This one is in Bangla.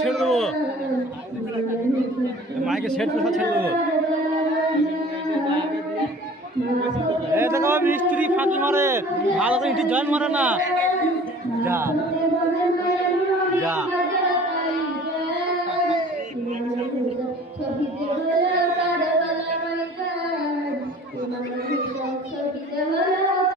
ছেড়ে দেবো মাইকে সেট করে ছেড়ে দেবো। এই দেখো মিস্ত্রি ফাঁকি মারে, ভালো তো ইটি জয়েন মারে না। যা